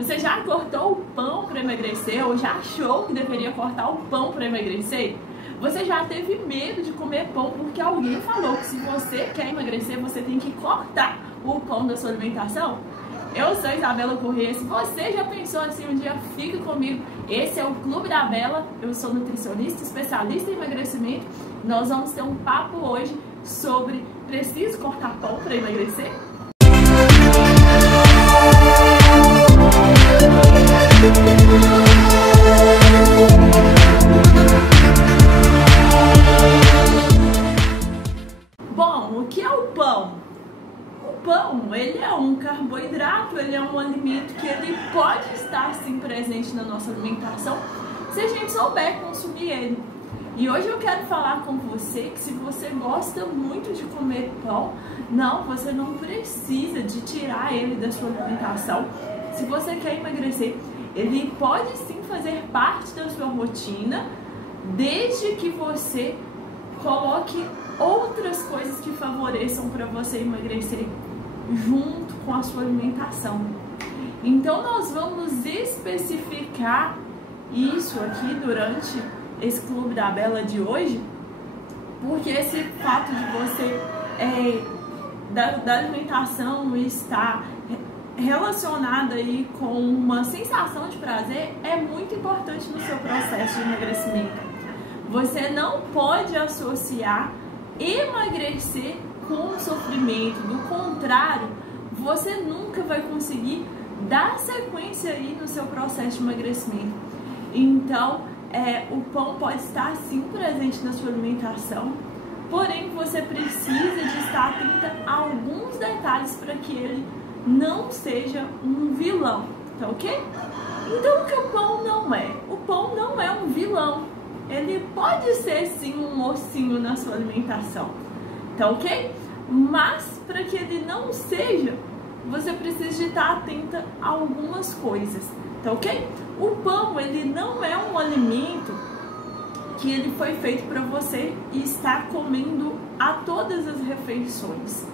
Você já cortou o pão para emagrecer ou já achou que deveria cortar o pão para emagrecer? Você já teve medo de comer pão porque alguém falou que se você quer emagrecer, você tem que cortar o pão da sua alimentação? Eu sou Isabela Corrêa. Se você já pensou assim um dia, fica comigo. Esse é o Clube da Bela. Eu sou nutricionista, especialista em emagrecimento. Nós vamos ter um papo hoje sobre preciso cortar pão para emagrecer? Bom, o que é o pão? O pão, ele é um carboidrato, ele é um alimento que ele pode estar sim presente na nossa alimentação se a gente souber consumir ele. E hoje eu quero falar com você que se você gosta muito de comer pão, você não precisa de tirar ele da sua alimentação. Se você quer emagrecer, ele pode sim fazer parte da sua rotina, desde que você coloque outras coisas que favoreçam para você emagrecer junto com a sua alimentação. Então nós vamos especificar isso aqui durante esse Clube da Bela de hoje, porque esse fato de você da alimentação estar relacionada aí com uma sensação de prazer é muito importante no seu processo de emagrecimento. Você não pode associar emagrecer com sofrimento, do contrário, você nunca vai conseguir dar sequência aí no seu processo de emagrecimento. Então, o pão pode estar sim presente na sua alimentação, porém você precisa de estar atenta a alguns detalhes para que ele não seja um vilão, tá ok? Então o que o pão não é? O pão não é um vilão. Ele pode ser sim um mocinho na sua alimentação, tá ok? Mas para que ele não seja, você precisa de estar atenta a algumas coisas, tá ok? O pão, ele não é um alimento que ele foi feito para você estar comendo a todas as refeições,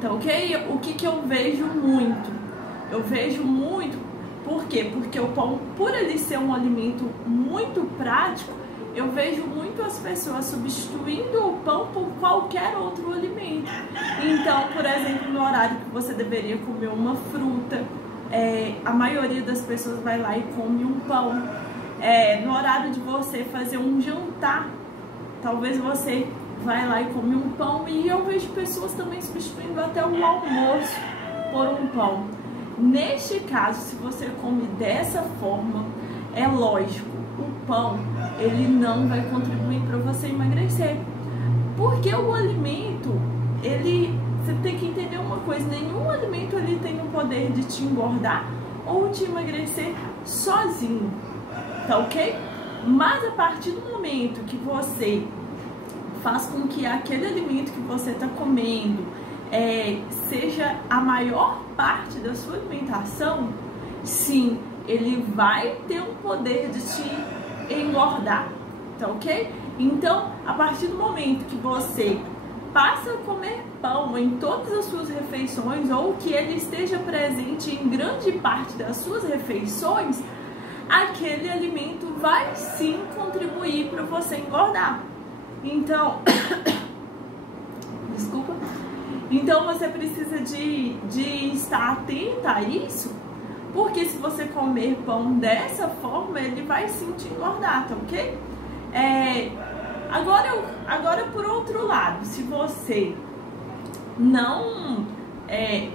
tá ok? O que eu vejo muito? Eu vejo muito, por quê? Porque o pão, por ele ser um alimento muito prático, eu vejo muito as pessoas substituindo o pão por qualquer outro alimento. Então, por exemplo, no horário que você deveria comer uma fruta, a maioria das pessoas vai lá e come um pão. No horário de você fazer um jantar, talvez você vai lá e come um pão. E eu vejo pessoas também substituindo até o almoço por um pão. Neste caso, se você come dessa forma, é lógico, o pão ele não vai contribuir para você emagrecer, porque o alimento, você tem que entender uma coisa, nenhum alimento ele tem o poder de te engordar ou te emagrecer sozinho, tá ok? Mas a partir do momento que você faz com que aquele alimento que você está comendo seja a maior parte da sua alimentação, sim, ele vai ter o poder de te engordar, tá ok? Então, a partir do momento que você passa a comer pão em todas as suas refeições, ou que ele esteja presente em grande parte das suas refeições, aquele alimento vai sim contribuir para você engordar. Então, desculpa. Então você precisa de estar atenta a isso, porque se você comer pão dessa forma, ele vai sim te engordar, tá ok? Agora por outro lado, se você não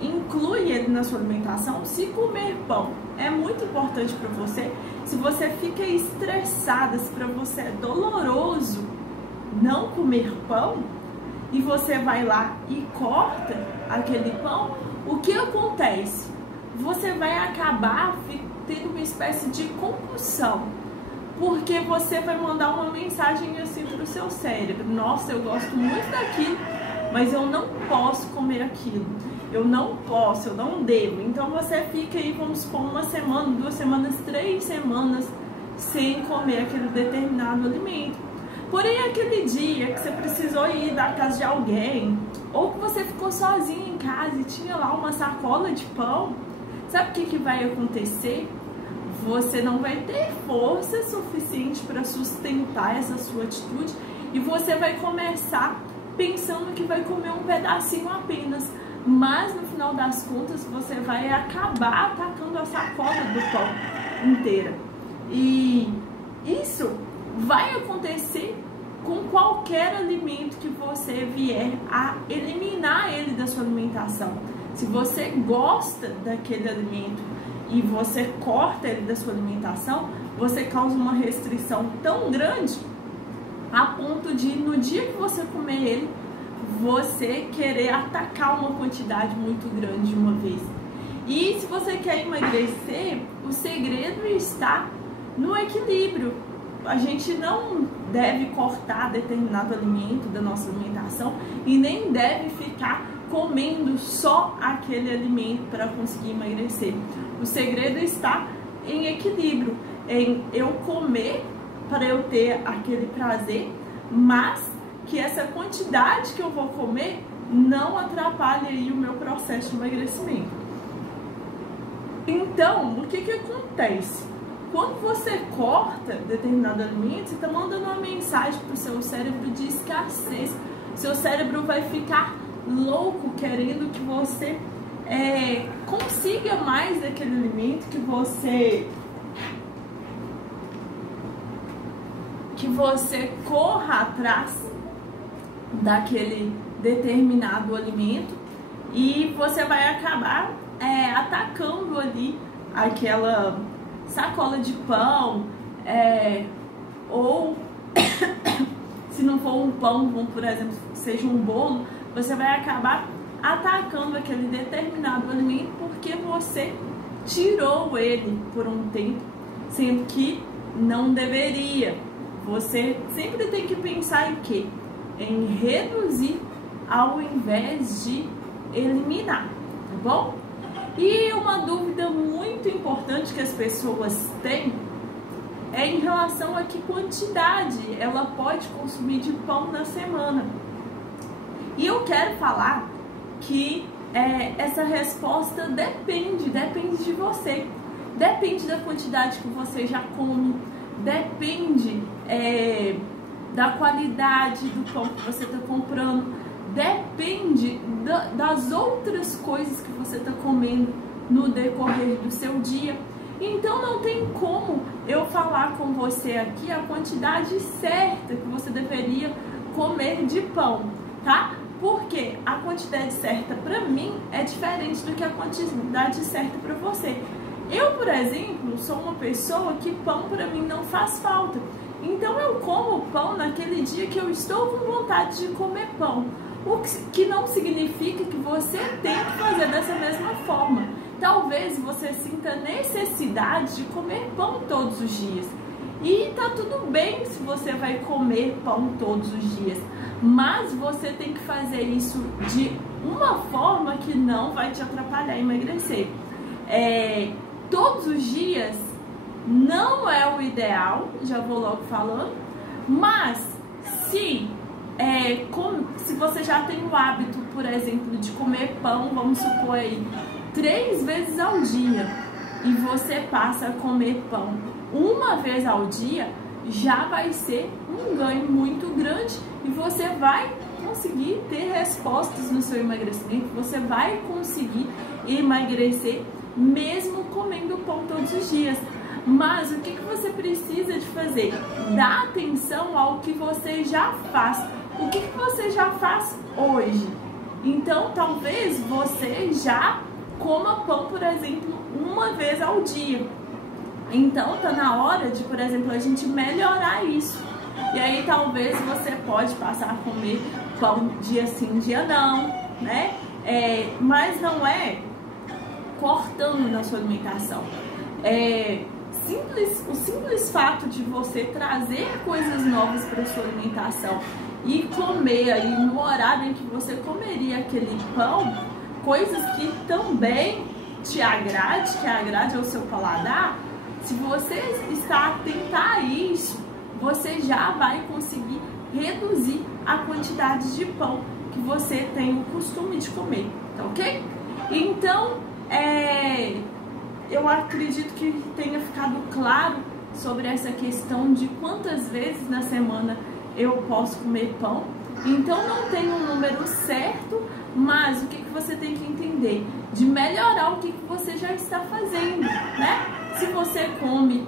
inclui ele na sua alimentação, se comer pão é muito importante para você, se você fica estressada, se para você é doloroso não comer pão, e você vai lá e corta aquele pão, o que acontece? Você vai acabar tendo uma espécie de compulsão, porque você vai mandar uma mensagem assim para o seu cérebro: nossa, eu gosto muito daquilo, mas eu não posso comer aquilo, eu não posso, eu não devo. Então você fica aí, vamos supor, uma semana, 2 semanas, 3 semanas sem comer aquele determinado alimento. Porém, aquele dia que você precisou ir da casa de alguém, ou que você ficou sozinho em casa e tinha lá uma sacola de pão, sabe o que vai acontecer? Você não vai ter força suficiente para sustentar essa sua atitude e você vai começar pensando que vai comer um pedacinho apenas, mas no final das contas você vai acabar atacando a sacola do pão inteira. E isso vai acontecer com qualquer alimento que você vier a eliminar ele da sua alimentação. Se você gosta daquele alimento e você corta ele da sua alimentação, você causa uma restrição tão grande a ponto de, no dia que você comer ele, você querer atacar uma quantidade muito grande de uma vez. E se você quer emagrecer, o segredo está no equilíbrio. A gente não deve cortar determinado alimento da nossa alimentação e nem deve ficar comendo só aquele alimento para conseguir emagrecer. O segredo está em equilíbrio, em eu comer para eu ter aquele prazer, mas que essa quantidade que eu vou comer não atrapalhe aí o meu processo de emagrecimento. Então, o que acontece? Quando você corta determinado alimento, você está mandando uma mensagem para o seu cérebro de escassez. Seu cérebro vai ficar louco querendo que você consiga mais daquele alimento, que você corra atrás daquele determinado alimento e você vai acabar atacando ali aquela sacola de pão, ou se não for um pão, por exemplo, seja um bolo, você vai acabar atacando aquele determinado alimento porque você tirou ele por um tempo, sendo que não deveria. Você sempre tem que pensar em quê? Em reduzir ao invés de eliminar, tá bom? E uma dúvida muito importante que as pessoas têm é em relação a que quantidade ela pode consumir de pão na semana. E eu quero falar que essa resposta depende de você. Depende da quantidade que você já come, depende da qualidade do pão que você está comprando, depende das outras coisas que você está comendo no decorrer do seu dia. Então não tem como eu falar com você aqui a quantidade certa que você deveria comer de pão, tá? Porque a quantidade certa para mim é diferente do que a quantidade certa para você. Eu, por exemplo, sou uma pessoa que pão para mim não faz falta. Então eu como pão naquele dia que eu estou com vontade de comer pão. O que não significa que você tem que fazer dessa mesma forma. Talvez você sinta necessidade de comer pão todos os dias. E tá tudo bem se você vai comer pão todos os dias. Mas você tem que fazer isso de uma forma que não vai te atrapalhar a emagrecer. Todos os dias não é o ideal, já vou logo falando. Mas se você já tem o hábito, por exemplo, de comer pão, vamos supor aí, 3 vezes ao dia, e você passa a comer pão uma vez ao dia, já vai ser um ganho muito grande e você vai conseguir ter respostas no seu emagrecimento, você vai conseguir emagrecer mesmo comendo pão todos os dias. Mas o que você precisa de fazer? Dar atenção ao que você já faz. O que você já faz hoje? Então, talvez você já coma pão, por exemplo, uma vez ao dia. Então, tá na hora de, por exemplo, a gente melhorar isso. E aí, talvez você pode passar a comer pão dia sim, dia não, né? Mas não é cortando na sua alimentação. O simples fato de você trazer coisas novas para sua alimentação e comer aí no horário em que você comeria aquele pão, coisas que também te agrade, que agrade ao seu paladar, se você está atento a isso, você já vai conseguir reduzir a quantidade de pão que você tem o costume de comer, tá ok? Então, eu acredito que tenha ficado claro sobre essa questão de quantas vezes na semana eu posso comer pão. Então não tem um número certo, mas o que você tem que entender? De melhorar o que você já está fazendo, né? Se você come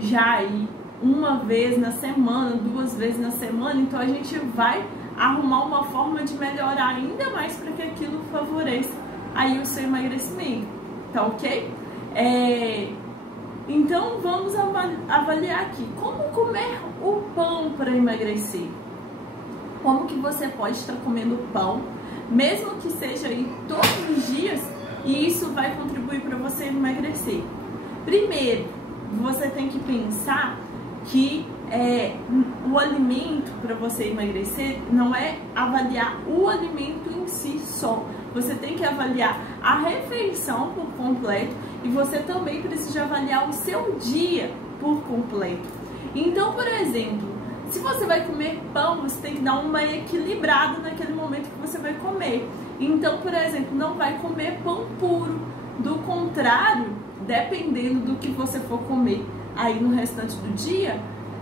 já aí uma vez na semana, 2 vezes na semana, então a gente vai arrumar uma forma de melhorar ainda mais para que aquilo favoreça aí o seu emagrecimento, tá ok? Então vamos avaliar aqui como comer o pão para emagrecer. Como que você pode estar comendo pão, mesmo que seja aí todos os dias, e isso vai contribuir para você emagrecer. Primeiro, você tem que pensar que o alimento para você emagrecer não é avaliar o alimento em si só. Você tem que avaliar a refeição por completo e você também precisa avaliar o seu dia por completo. Então, por exemplo, se você vai comer pão, você tem que dar uma equilibrada naquele momento que você vai comer. Então, por exemplo, não vai comer pão puro. Do contrário, dependendo do que você for comer aí no restante do dia,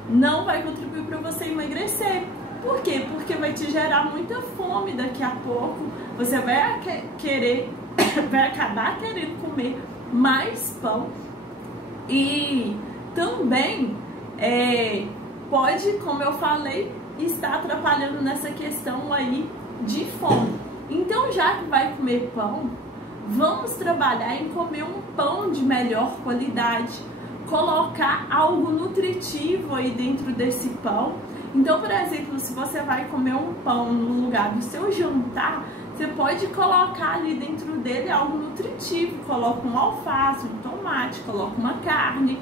não vai contribuir para você emagrecer. Por quê? Porque vai te gerar muita fome daqui a pouco. Você vai acabar querendo comer mais pão. E também pode, como eu falei, estar atrapalhando nessa questão aí de fome. Então, já que vai comer pão, vamos trabalhar em comer um pão de melhor qualidade, colocar algo nutritivo aí dentro desse pão. Então, por exemplo, se você vai comer um pão no lugar do seu jantar, você pode colocar ali dentro dele algo nutritivo. Coloca um alface, um tomate, coloca uma carne.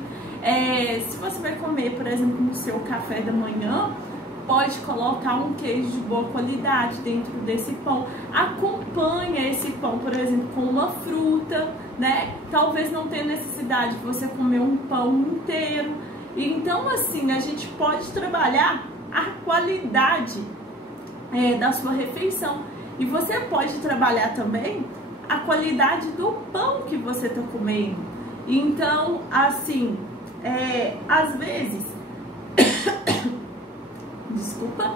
Se você vai comer, por exemplo, no seu café da manhã, pode colocar um queijo de boa qualidade dentro desse pão. Acompanha esse pão, por exemplo, com uma fruta, né? Talvez não tenha necessidade de você comer um pão inteiro. Então, assim, a gente pode trabalhar a qualidade da sua refeição. E você pode trabalhar também a qualidade do pão que você está comendo. Então, assim, às vezes... Desculpa,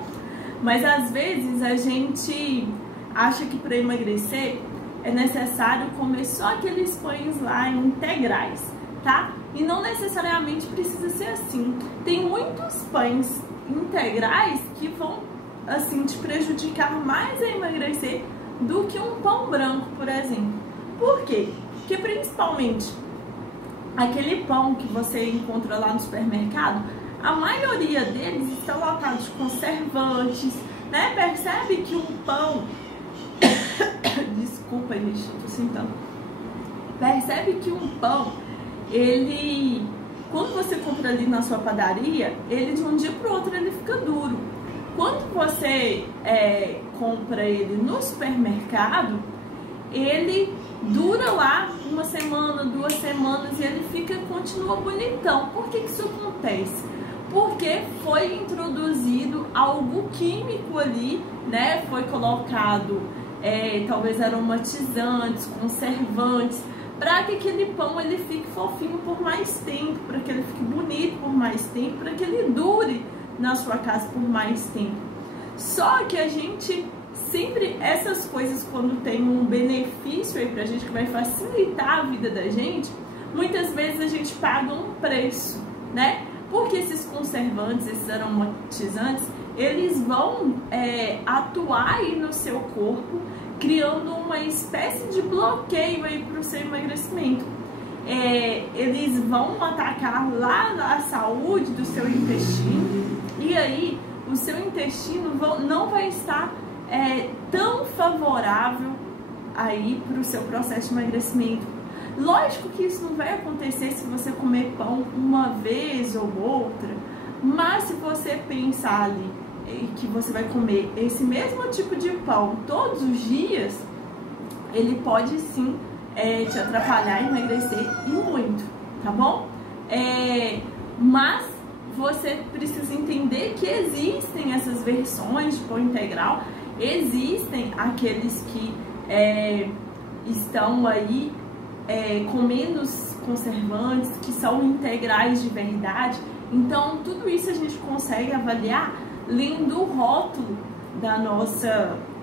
mas às vezes a gente acha que para emagrecer é necessário comer só aqueles pães lá integrais, tá? E não necessariamente precisa ser assim. Tem muitos pães integrais que vão, assim, te prejudicar mais a emagrecer do que um pão branco, por exemplo. Por quê? Porque principalmente aquele pão que você encontra lá no supermercado, a maioria deles estão lotados de conservantes, né? Percebe que um pão... Desculpa, gente, eu tô sentando. Percebe que um pão, ele... Quando você compra ali na sua padaria, ele de um dia pro outro ele fica duro. Quando você compra ele no supermercado, ele dura lá 1 semana, 2 semanas e ele continua bonitão. Por que isso acontece? Porque foi introduzido algo químico ali, né? Foi colocado talvez aromatizantes, conservantes, para que aquele pão ele fique fofinho por mais tempo, para que ele fique bonito por mais tempo, para que ele dure na sua casa por mais tempo. Só que a gente sempre, essas coisas quando tem um benefício aí pra gente que vai facilitar a vida da gente, muitas vezes a gente paga um preço, né? Porque esses conservantes, esses aromatizantes, eles vão atuar aí no seu corpo, criando uma espécie de bloqueio aí para o seu emagrecimento. Eles vão atacar lá a saúde do seu intestino e aí o seu intestino não vai estar tão favorável aí para o seu processo de emagrecimento. Lógico que isso não vai acontecer se você comer pão uma vez ou outra, mas se você pensar ali que você vai comer esse mesmo tipo de pão todos os dias, ele pode sim te atrapalhar e emagrecer e muito, tá bom? Mas você precisa entender que existem essas versões de pão integral, existem aqueles que estão aí com menos conservantes, que são integrais de verdade. Então, tudo isso a gente consegue avaliar lendo o rótulo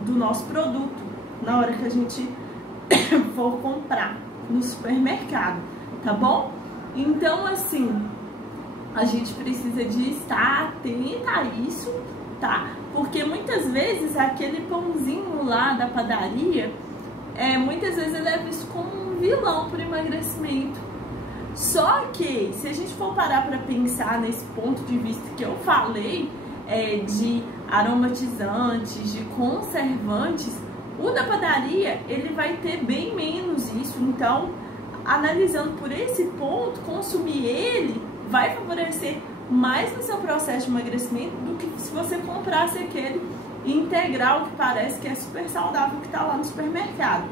do nosso produto na hora que a gente for comprar no supermercado, tá bom? Então, assim, a gente precisa de estar atenta a isso, tá? Porque muitas vezes aquele pãozinho lá da padaria, muitas vezes ele é visto como um vilão para o emagrecimento. Só que, se a gente for parar para pensar nesse ponto de vista que eu falei, de aromatizantes, de conservantes, o da padaria, ele vai ter bem menos isso. Então, analisando por esse ponto, consumir ele vai favorecer mais no seu processo de emagrecimento do que se você comprasse aquele integral que parece que é super saudável, que está lá no supermercado.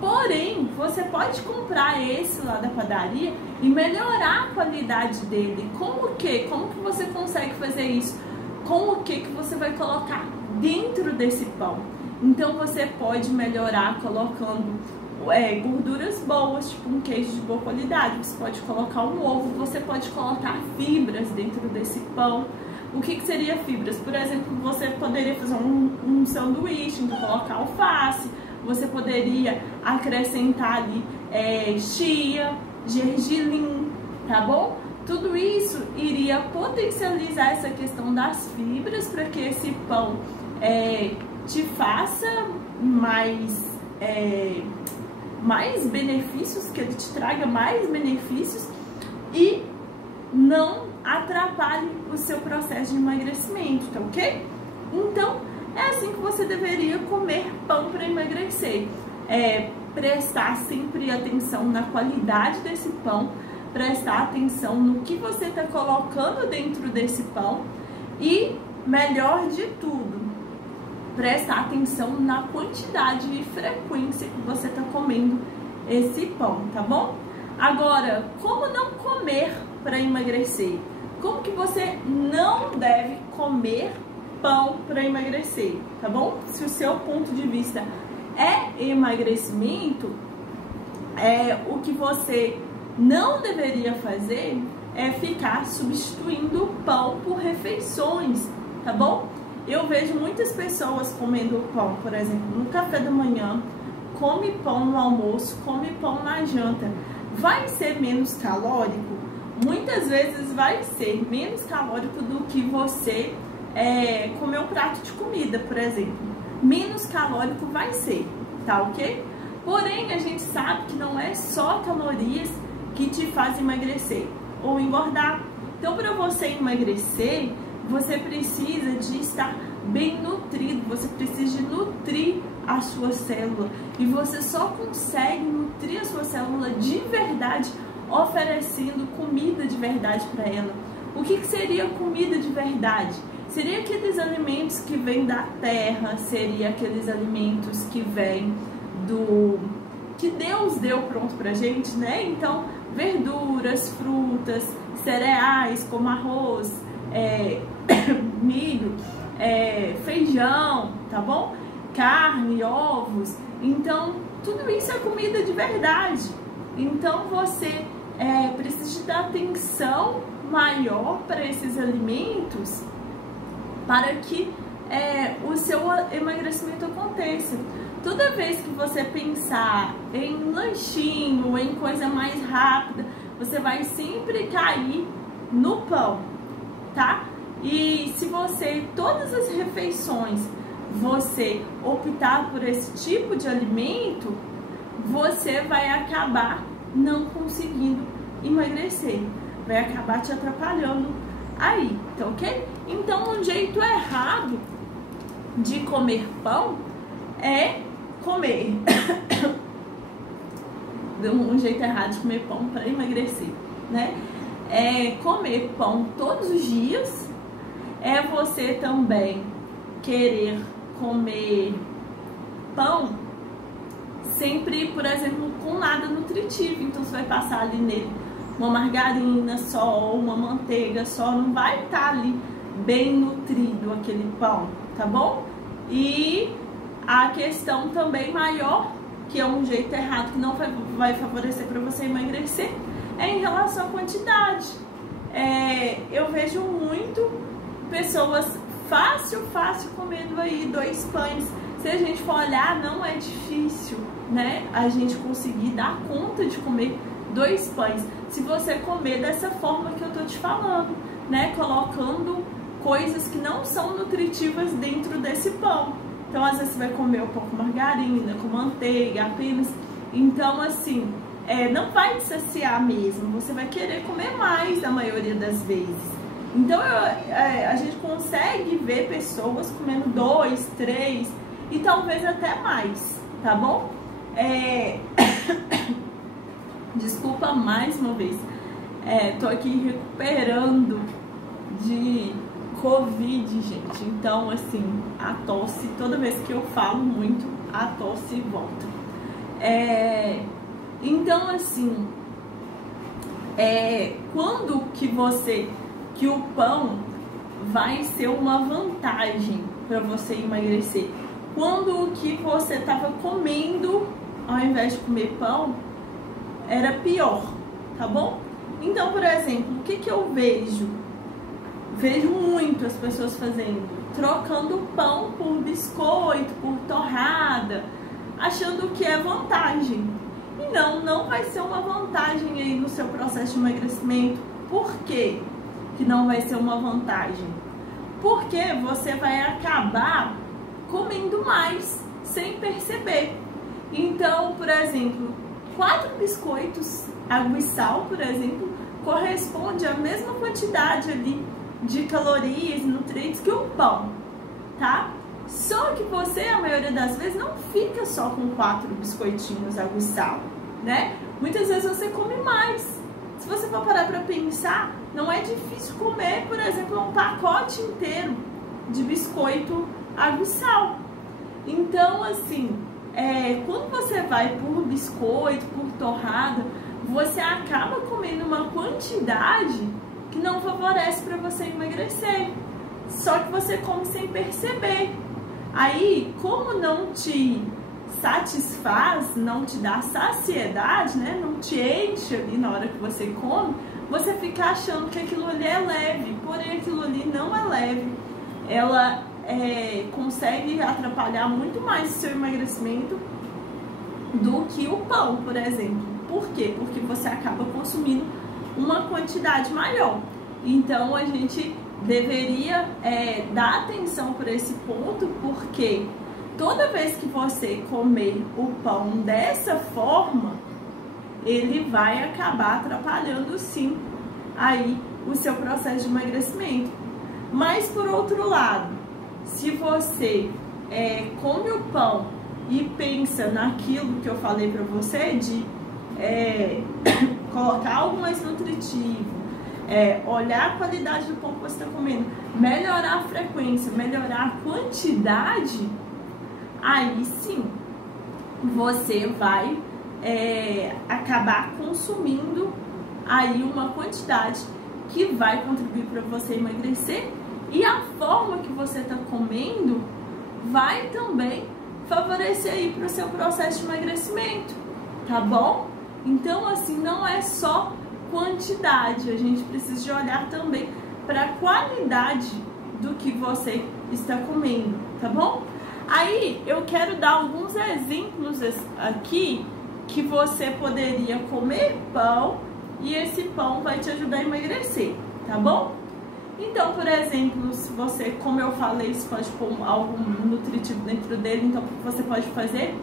Porém, você pode comprar esse lá da padaria e melhorar a qualidade dele. Como que você consegue fazer isso? Com o que você vai colocar dentro desse pão? Então, você pode melhorar colocando gorduras boas, tipo um queijo de boa qualidade. Você pode colocar um ovo, você pode colocar fibras dentro desse pão. O que seria fibras? Por exemplo, você poderia fazer um sanduíche, então colocar alface. Você poderia acrescentar ali chia, gergelim, tá bom? Tudo isso iria potencializar essa questão das fibras para que esse pão te faça mais benefícios, que ele te traga mais benefícios e não atrapalhe o seu processo de emagrecimento, tá ok? Então, é assim que você deveria comer pão para emagrecer. Prestar sempre atenção na qualidade desse pão, prestar atenção no que você está colocando dentro desse pão e, melhor de tudo, prestar atenção na quantidade e frequência que você está comendo esse pão, tá bom? Agora, como não comer para emagrecer? Como que você não deve comer pão para emagrecer, tá bom? Se o seu ponto de vista é emagrecimento, o que você não deveria fazer é ficar substituindo o pão por refeições, tá bom? Eu vejo muitas pessoas comendo pão, por exemplo, no café da manhã, come pão no almoço, come pão na janta. Vai ser menos calórico? Muitas vezes vai ser menos calórico do que você comer um prato de comida, por exemplo. Menos calórico vai ser, tá ok? Porém, a gente sabe que não é só calorias que te fazem emagrecer ou engordar. Então, para você emagrecer, você precisa de estar bem nutrido, você precisa de nutrir a sua célula. E você só consegue nutrir a sua célula de verdade oferecendo comida de verdade para ela. O que seria comida de verdade? Seria aqueles alimentos que vêm da terra, seria aqueles alimentos que vêm que Deus deu pronto pra gente, né? Então, verduras, frutas, cereais como arroz, milho, feijão, tá bom? Carne, ovos. Então, tudo isso é comida de verdade. Então, você precisa de dar atenção maior para esses alimentos para que o seu emagrecimento aconteça. Toda vez que você pensar em lanchinho, em coisa mais rápida, você vai sempre cair no pão, tá? E se você, todas as refeições, você optar por esse tipo de alimento, você vai acabar não conseguindo emagrecer, vai acabar te atrapalhando aí, tá ok? Então, um jeito errado de comer pão é comer um jeito errado de comer pão para emagrecer, né? Comer pão todos os dias, você também querer comer pão sempre, por exemplo, com nada nutritivo. Então, você vai passar ali nele uma margarina só, uma manteiga só, não vai estar ali bem nutrido aquele pão, tá bom? E a questão também maior que é um jeito errado, que não vai favorecer para você emagrecer, é em relação à quantidade. Eu vejo muito pessoas fácil comendo aí 2 pães. Se a gente for olhar, não é difícil, né, a gente conseguir dar conta de comer 2 pães. Se você comer dessa forma que eu tô te falando, né, colocando coisas que não são nutritivas dentro desse pão. Então, às vezes você vai comer um pouco de margarina, com manteiga apenas. Então, assim, não vai te saciar mesmo. Você vai querer comer mais na maioria das vezes. Então, a gente consegue ver pessoas comendo 2, 3 e talvez até mais, tá bom? Desculpa mais uma vez. Tô aqui recuperando de Covid, gente. Então, assim, a tosse, toda vez que eu falo muito, a tosse volta. Então, assim, quando que o pão vai ser uma vantagem para você emagrecer? Quando o que você estava comendo, ao invés de comer pão, era pior, tá bom? Então, por exemplo, o que eu vejo? Vejo muito as pessoas fazendo, trocando pão por biscoito, por torrada, achando que é vantagem. E não vai ser uma vantagem aí no seu processo de emagrecimento. Por quê que não vai ser uma vantagem? Porque você vai acabar comendo mais sem perceber. Então, por exemplo, 4 biscoitos água e sal, por exemplo, corresponde à mesma quantidade ali de calorias e nutrientes que o pão, tá? Só que você, a maioria das vezes, não fica só com 4 biscoitinhos água e sal, né? Muitas vezes você come mais. Se você for parar para pensar, não é difícil comer, por exemplo, um pacote inteiro de biscoito água e sal. Então, assim, quando você vai por biscoito, por torrada, você acaba comendo uma quantidade que não favorece para você emagrecer. Só que você come sem perceber. Aí, como não te satisfaz, não te dá saciedade, né? Não te enche ali na hora que você come, você fica achando que aquilo ali é leve. Porém, aquilo ali não é leve. Ela consegue atrapalhar muito mais o seu emagrecimento do que o pão, por exemplo. Por quê? Porque você acaba consumindo uma quantidade maior. Então, a gente deveria dar atenção por esse ponto, porque toda vez que você comer o pão dessa forma, ele vai acabar atrapalhando sim aí o seu processo de emagrecimento. Mas por outro lado, se você come o pão e pensa naquilo que eu falei para você de colocar algo mais nutritivo, olhar a qualidade do pão que você está comendo, melhorar a frequência, melhorar a quantidade, aí sim você vai acabar consumindo aí uma quantidade que vai contribuir para você emagrecer, e a forma que você está comendo vai também favorecer aí para o seu processo de emagrecimento, tá bom? Então, assim, não é só quantidade, a gente precisa de olhar também para a qualidade do que você está comendo, tá bom? Aí eu quero dar alguns exemplos aqui que você poderia comer pão e esse pão vai te ajudar a emagrecer, tá bom? Então, por exemplo, se você, como eu falei, você pode pôr algo nutritivo dentro dele, então você pode fazer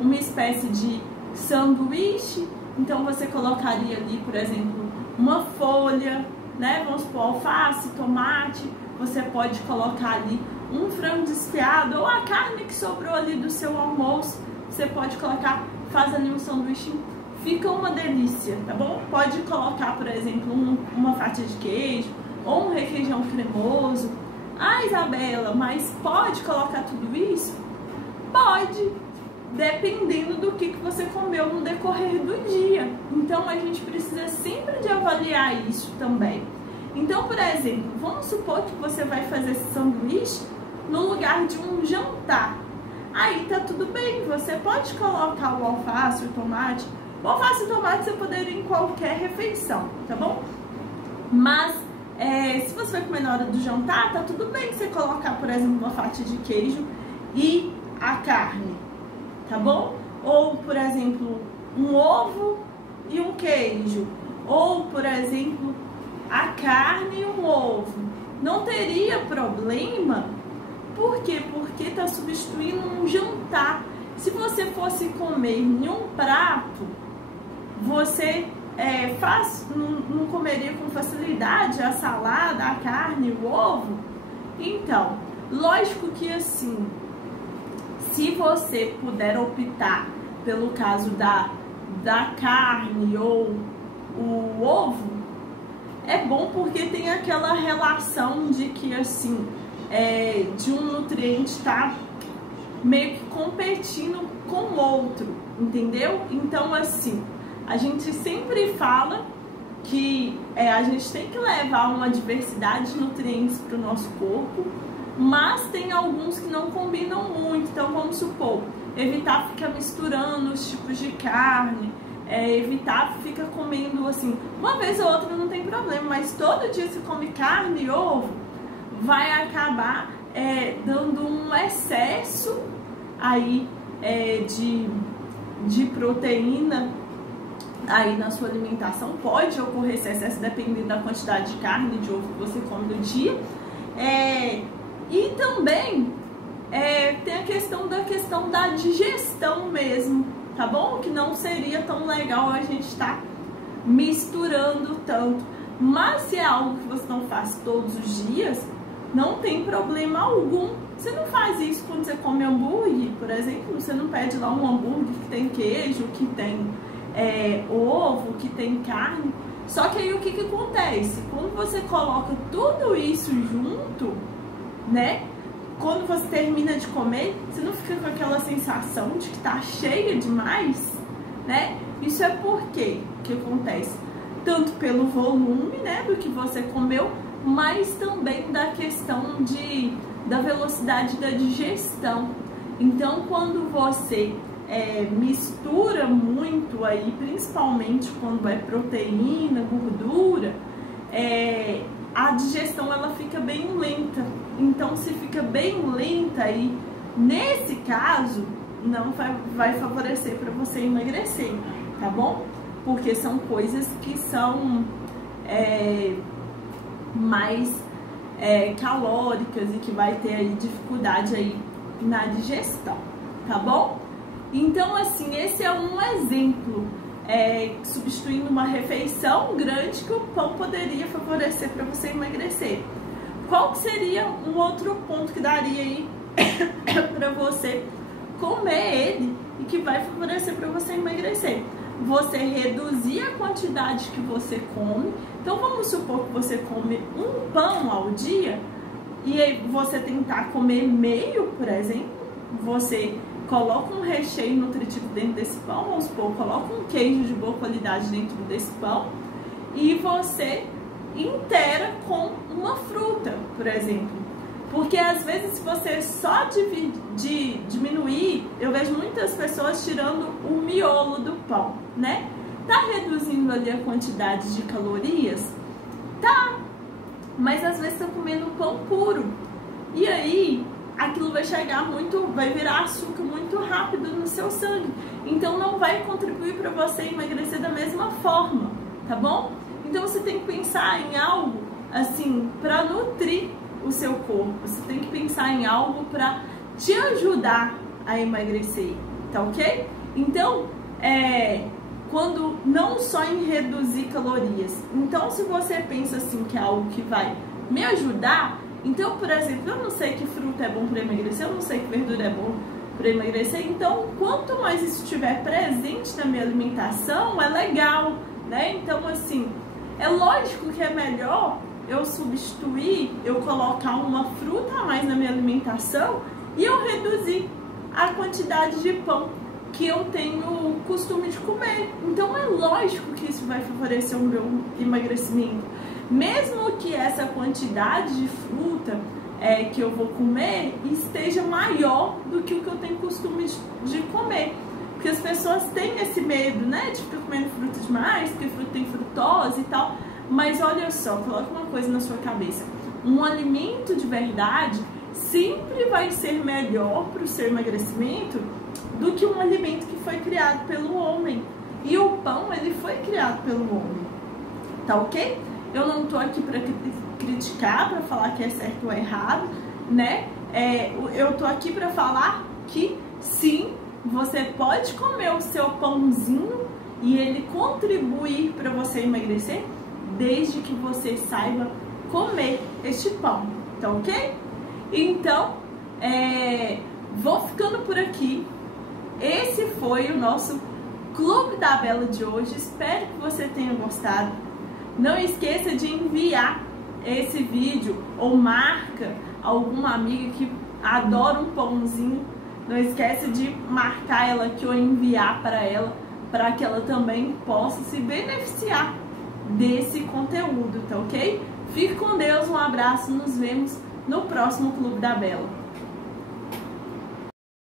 uma espécie de sanduíche. Então você colocaria ali, por exemplo, uma folha, né? Vamos supor, alface, tomate. Você pode colocar ali um frango desfiado ou a carne que sobrou ali do seu almoço. Você pode colocar, faz ali um sanduíche, fica uma delícia, tá bom? Pode colocar, por exemplo, uma fatia de queijo ou um requeijão cremoso. Ah, Isabela, mas pode colocar tudo isso? Pode, dependendo do que você comeu no decorrer do dia. Então, a gente precisa sempre de avaliar isso também. Então, por exemplo, vamos supor que você vai fazer esse sanduíche no lugar de um jantar. aí tá tudo bem, você pode colocar o alface, o tomate. O alface e o tomate você poderia em qualquer refeição, tá bom? Mas se você vai comer na hora do jantar, tá tudo bem você colocar, por exemplo, uma fatia de queijo e a carne, tá bom? Ou, por exemplo, um ovo e um queijo. Ou, por exemplo, a carne e um ovo. Não teria problema. Por quê? Porque tá substituindo um jantar. Se você fosse comer em um prato, você não comeria com facilidade a salada, a carne, o ovo? Então, lógico que assim, se você puder optar pelo caso da carne ou o ovo, é bom porque tem aquela relação de que assim, de um nutriente tá meio que competindo com o outro, entendeu? Então assim, a gente sempre fala que a gente tem que levar uma diversidade de nutrientes para o nosso corpo, mas tem alguns que não combinam muito. Então vamos supor, evitar ficar misturando os tipos de carne, evitar ficar comendo assim, uma vez ou outra não tem problema, mas todo dia se come carne e ovo, vai acabar dando um excesso aí de proteína aí na sua alimentação. Pode ocorrer esse excesso dependendo da quantidade de carne e de ovo que você come no dia. E também tem a questão da digestão mesmo, tá bom? Que não seria tão legal a gente estar misturando tanto. Mas se é algo que você não faz todos os dias, não tem problema algum. Você não faz isso quando você come hambúrguer, por exemplo. Você não pede lá um hambúrguer que tem queijo, que tem ovo, que tem carne. Só que aí o que acontece? Quando você coloca tudo isso junto, né? Quando você termina de comer, você não fica com aquela sensação de que tá cheia demais, né? Isso é porque o que acontece? Tanto pelo volume, né, do que você comeu, mas também da questão da velocidade da digestão. Então, quando você mistura muito aí, principalmente quando é proteína, gordura, a digestão ela fica bem lenta. Então, se fica bem lenta aí, nesse caso, não vai favorecer para você emagrecer, tá bom? Porque são coisas que são mais calóricas e que vai ter aí dificuldade aí na digestão, tá bom? Então, assim, esse é um exemplo, substituindo uma refeição grande que o pão poderia favorecer para você emagrecer. Qual que seria um outro ponto que daria aí para você comer ele e que vai favorecer para você emagrecer? Você reduzir a quantidade que você come. Então vamos supor que você come um pão ao dia e aí você tentar comer meio, por exemplo. Você coloca um recheio nutritivo dentro desse pão, vamos supor, coloca um queijo de boa qualidade dentro desse pão e você inteira com uma fruta, por exemplo. Porque às vezes, se você só diminuir, eu vejo muitas pessoas tirando o miolo do pão, né? Tá reduzindo ali a quantidade de calorias? Tá, mas às vezes tá comendo pão puro. E aí, aquilo vai virar açúcar muito rápido no seu sangue. Então não vai contribuir para você emagrecer da mesma forma, tá bom? Então você tem que pensar em algo assim para nutrir o seu corpo. Você tem que pensar em algo para te ajudar a emagrecer, tá ok? Então, quando não só em reduzir calorias. Então, se você pensa assim que é algo que vai me ajudar, então, por exemplo, eu não sei que fruta é bom para emagrecer, eu não sei que verdura é bom para emagrecer. Então, quanto mais isso estiver presente na minha alimentação, é legal, né? Então, assim, é lógico que é melhor eu substituir, eu colocar uma fruta a mais na minha alimentação e eu reduzir a quantidade de pão que eu tenho costume de comer. Então é lógico que isso vai favorecer o meu emagrecimento. Mesmo que essa quantidade de fruta que eu vou comer esteja maior do que o que eu tenho costume de comer. Porque as pessoas têm esse medo, né, de ficar comendo fruta demais, porque fruta tem frutose e tal. Mas olha só, coloca uma coisa na sua cabeça. Um alimento de verdade sempre vai ser melhor para o seu emagrecimento do que um alimento que foi criado pelo homem. E o pão, ele foi criado pelo homem. Tá ok? Eu não tô aqui para criticar, para falar que é certo ou errado, né? Eu tô aqui para falar que sim, você pode comer o seu pãozinho e ele contribuir para você emagrecer, desde que você saiba comer este pão, tá ok? Então, vou ficando por aqui. Esse foi o nosso Clube da Bela de hoje. Espero que você tenha gostado. Não esqueça de enviar esse vídeo ou marca alguma amiga que adora um pãozinho. Não esqueça de marcar ela aqui ou enviar para que ela também possa se beneficiar desse conteúdo, tá ok? Fique com Deus, um abraço, nos vemos no próximo Clube da Bela.